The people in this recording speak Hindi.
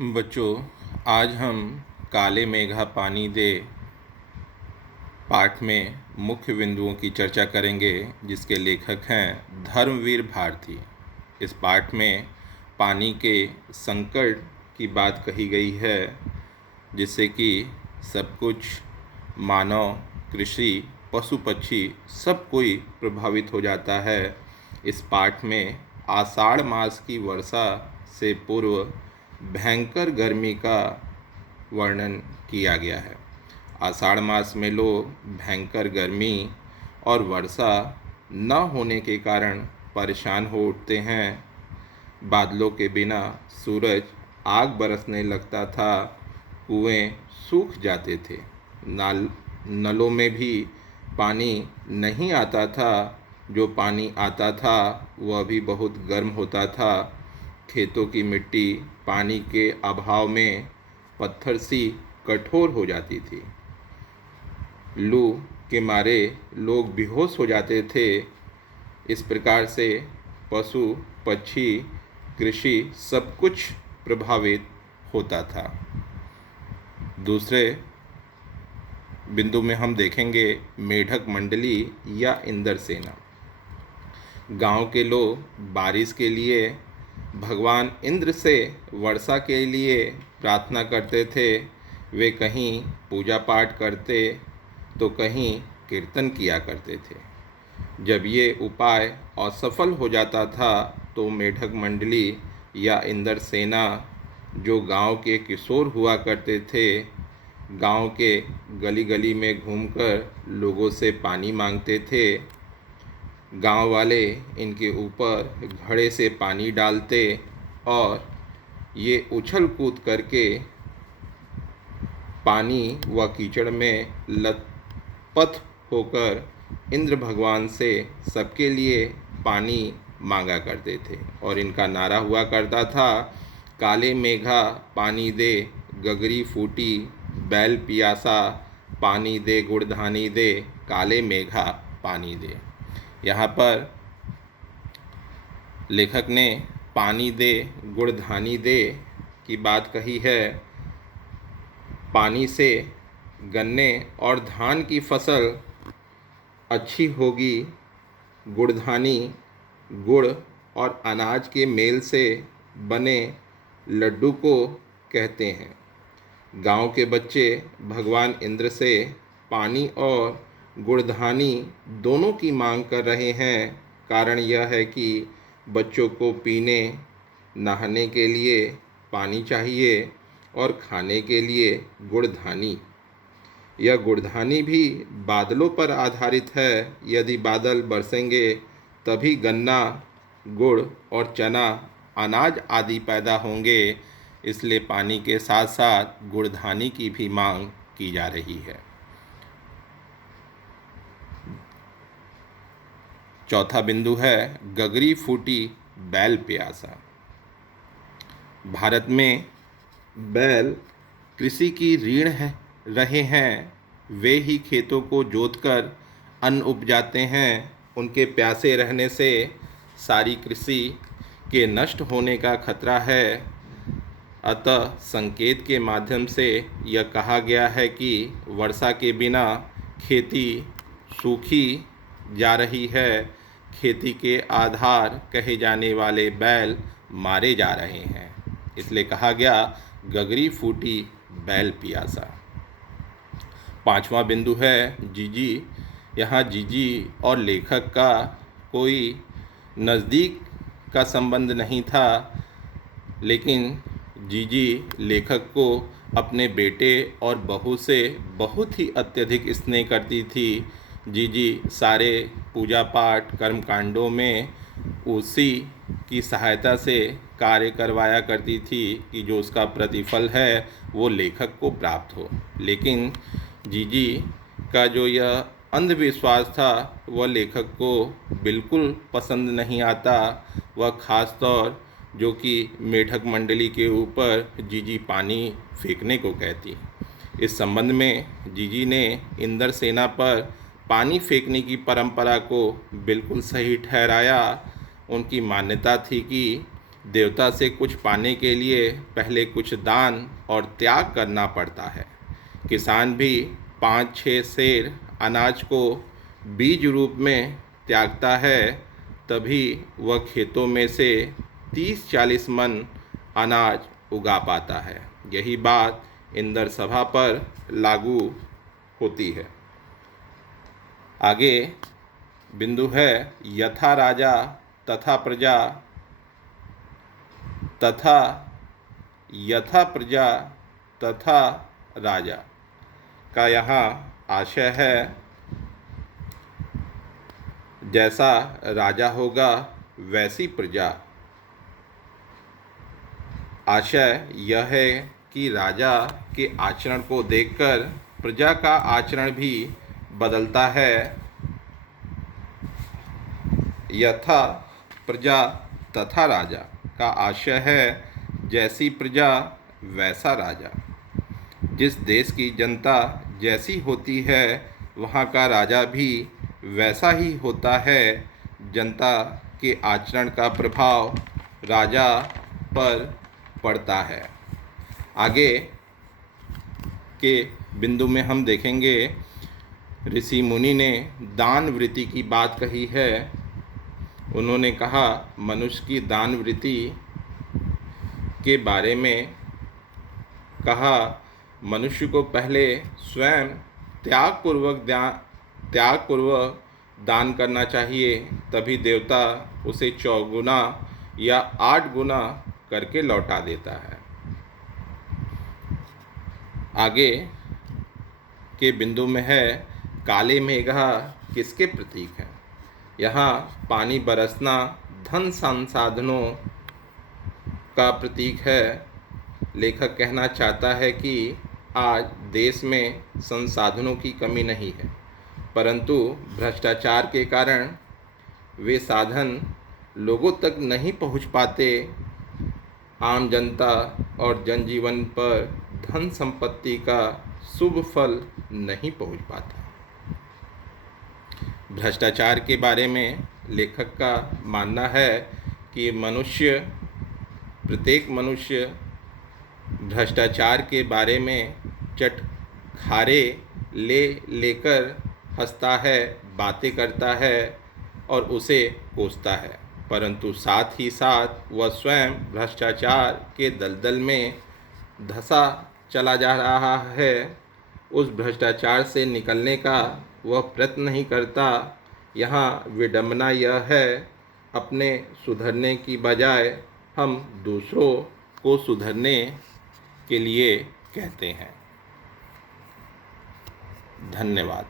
बच्चों, आज हम काले मेघा पानी दे पाठ में मुख्य बिंदुओं की चर्चा करेंगे, जिसके लेखक हैं धर्मवीर भारती। इस पाठ में पानी के संकट की बात कही गई है, जिससे कि सब कुछ मानव, कृषि, पशु पक्षी सब कोई प्रभावित हो जाता है। इस पाठ में आषाढ़ मास की वर्षा से पूर्व भयंकर गर्मी का वर्णन किया गया है। आषाढ़ मास में लोग भयंकर गर्मी और वर्षा न होने के कारण परेशान हो उठते हैं। बादलों के बिना सूरज आग बरसने लगता था, कुएं सूख जाते थे, नलों में भी पानी नहीं आता था, जो पानी आता था वह भी बहुत गर्म होता था। खेतों की मिट्टी पानी के अभाव में पत्थर सी कठोर हो जाती थी। लू के मारे लोग बेहोश हो जाते थे। इस प्रकार से पशु पक्षी, कृषि सब कुछ प्रभावित होता था। दूसरे बिंदु में हम देखेंगे मेढक मंडली या इंद्र सेना। गांव के लोग बारिश के लिए भगवान इंद्र से वर्षा के लिए प्रार्थना करते थे। वे कहीं पूजा पाठ करते तो कहीं कीर्तन किया करते थे। जब ये उपाय असफल हो जाता था तो मेढक मंडली या इंद्र सेना, जो गांव के किशोर हुआ करते थे, गांव के गली गली में घूमकर लोगों से पानी मांगते थे। गांव वाले इनके ऊपर घड़े से पानी डालते और ये उछल कूद करके पानी व कीचड़ में लथपथ होकर इंद्र भगवान से सबके लिए पानी मांगा करते थे। और इनका नारा हुआ करता था, काले मेघा पानी दे, गगरी फूटी बैल पियासा, पानी दे गुड़धानी दे, काले मेघा पानी दे। यहाँ पर लेखक ने पानी दे गुड़धानी दे की बात कही है। पानी से गन्ने और धान की फसल अच्छी होगी। गुड़धानी गुड़ और अनाज के मेल से बने लड्डू को कहते हैं। गांव के बच्चे भगवान इंद्र से पानी और गुड़धानी दोनों की मांग कर रहे हैं। कारण यह है कि बच्चों को पीने, नहाने के लिए पानी चाहिए और खाने के लिए गुड़धानी। यह गुड़धानी भी बादलों पर आधारित है। यदि बादल बरसेंगे तभी गन्ना, गुड़ और चना, अनाज आदि पैदा होंगे। इसलिए पानी के साथ साथ गुड़धानी की भी मांग की जा रही है। चौथा बिंदु है गगरी फूटी बैल प्यासा। भारत में बैल कृषि की रीढ़ रहे हैं। वे ही खेतों को जोतकर अन्न उपजाते हैं। उनके प्यासे रहने से सारी कृषि के नष्ट होने का खतरा है। अतः संकेत के माध्यम से यह कहा गया है कि वर्षा के बिना खेती सूखी जा रही है। खेती के आधार कहे जाने वाले बैल मारे जा रहे हैं। इसलिए कहा गया गगरी फूटी बैल पियासा। पांचवा बिंदु है जीजी। यहाँ जीजी और लेखक का कोई नज़दीक का संबंध नहीं था, लेकिन जीजी लेखक को अपने बेटे और बहू से बहुत ही अत्यधिक स्नेह करती थी। जीजी सारे पूजा पाठ कर्म कांडों में उसी की सहायता से कार्य करवाया करती थी कि जो उसका प्रतिफल है वो लेखक को प्राप्त हो। लेकिन जीजी का जो यह अंधविश्वास था वह लेखक को बिल्कुल पसंद नहीं आता। वह खास तौर जो कि मेढक मंडली के ऊपर जीजी पानी फेंकने को कहती। इस संबंध में जीजी ने इंद्र सेना पर पानी फेंकने की परंपरा को बिल्कुल सही ठहराया। उनकी मान्यता थी कि देवता से कुछ पाने के लिए पहले कुछ दान और त्याग करना पड़ता है। किसान भी 5-6 सेर अनाज को बीज रूप में त्यागता है, तभी वह खेतों में से 30-40 मन अनाज उगा पाता है। यही बात इंद्र सभा पर लागू होती है। आगे बिंदु है यथा राजा तथा प्रजा तथा यथा प्रजा तथा राजा का यहाँ आशय है जैसा राजा होगा वैसी प्रजा। आशय यह है कि राजा के आचरण को देखकर प्रजा का आचरण भी बदलता है। यथा प्रजा तथा राजा का आशय है जैसी प्रजा वैसा राजा। जिस देश की जनता जैसी होती है वहाँ का राजा भी वैसा ही होता है। जनता के आचरण का प्रभाव राजा पर पड़ता है। आगे के बिंदु में हम देखेंगे ऋषि मुनि ने दान वृत्ति की बात कही है। उन्होंने कहा मनुष्य की दान वृत्ति के बारे में कहा मनुष्य को पहले स्वयं त्यागपूर्वक दान करना चाहिए, तभी देवता उसे 4 गुना या 8 गुना करके लौटा देता है। आगे के बिंदु में है काले मेघा किसके प्रतीक है। यहाँ पानी बरसना धन संसाधनों का प्रतीक है। लेखक कहना चाहता है कि आज देश में संसाधनों की कमी नहीं है, परंतु भ्रष्टाचार के कारण वे साधन लोगों तक नहीं पहुंच पाते। आम जनता और जनजीवन पर धन संपत्ति का शुभ फल नहीं पहुंच पाता। भ्रष्टाचार के बारे में लेखक का मानना है कि प्रत्येक मनुष्य भ्रष्टाचार के बारे में चटखारे लेकर हंसता है, बातें करता है और उसे कोसता है, परंतु साथ ही साथ वह स्वयं भ्रष्टाचार के दलदल में धंसा चला जा रहा है। उस भ्रष्टाचार से निकलने का वह प्रयत्न नहीं करता। यहाँ विडंबना यह है अपने सुधरने की बजाय हम दूसरों को सुधरने के लिए कहते हैं। धन्यवाद।